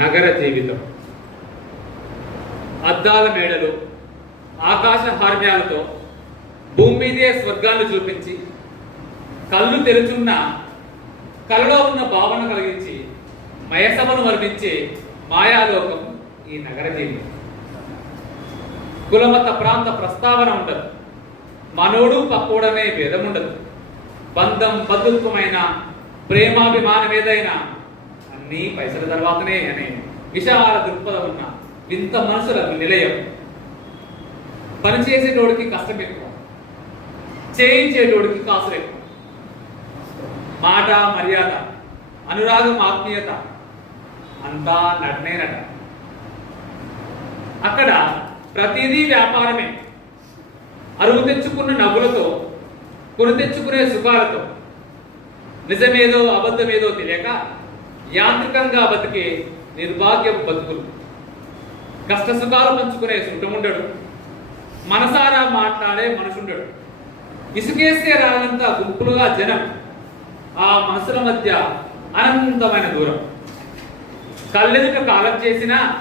నగర జీవితం. అద్దాల మేడలు ఆకాశ హార్మ్యాలతో భూమి మీదే స్వర్గాన్ని చూపించి కళ్ళు తెరుచున్న కలలో ఉన్న భావన కలిగించి మయసభను వర్ణించే మాయాలోకం ఈ నగర జీవితం. కులమత ప్రాంత ప్రస్తావన ఉండదు. మనోడు పక్కోడనే భేదం ఉండదు. బంధం బంధుత్వమైన ప్రేమాభిమానం ఏదైనా అన్నీ పైసల తర్వాతనే అనే విశాల దృక్పథం ఉన్న వింత మనసుల నిలయం. పనిచేసేటోడికి కష్టం ఎక్కువ. చేయించేటోడికి కాసులు ఎక్కువ. మాట మర్యాద అనురాగం ఆత్మీయత అంతా నటనేనట. అక్కడ ప్రతిదీ వ్యాపారమే. అరువు తెచ్చుకున్న నవ్వులతో కొని తెచ్చుకునే సుఖాలతో. నిజమేదో అబద్ధమేదో తెలియక యాంత్రికంగా బతికే నిర్భాగ్యపు బతుకులు. కష్ట సుఖాలు పంచుకునే సుఖముండడు. మనసారా మాట్లాడే మనుషుండడు. ఇసుకేస్తే రానంత గుంపులుగా జనం ఆ మనసుల మధ్య అనంతమైన దూరం. కళ్ళెదుట కాలం చేసినా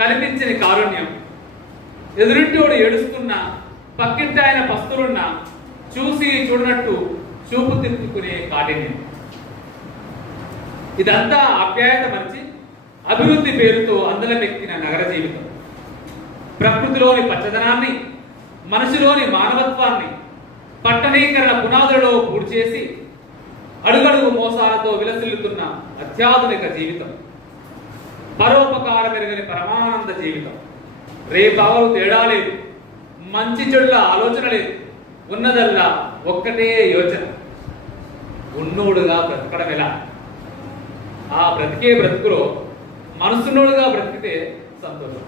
కనిపించని కారుణ్యం. ఎదురింటోడు ఏడుస్తున్న పక్కింటి ఆయన పస్తులున్న చూసి చూడనట్టు చూపు తిప్పుకునే కాఠిన్యం. ఇదంతా ఆప్యాయత మంచి అభివృద్ధి పేరుతో అందలమెక్కిన నగర జీవితం. ప్రకృతిలోని పచ్చదనాన్ని మనసులోని మానవత్వాన్ని పట్టణీకరణ పునాదులలో పూడ్చేసి అడుగడుగు మోసాలతో విలసిల్లుతున్న అత్యాధునిక జీవితం. పరోపకార మెరుగని పరమానంద జీవితం. రేపవరు తేడా లేదు మంచి చెడుల ఆలోచన లేదు ఉన్నదల్లా ఒక్కటే యోచన. ఉన్నోడుగా బ్రతకడం ఎలా ఆ బ్రతికే బ్రతుకులో మనసున్నోడుగా బ్రతికితే సంతోషం.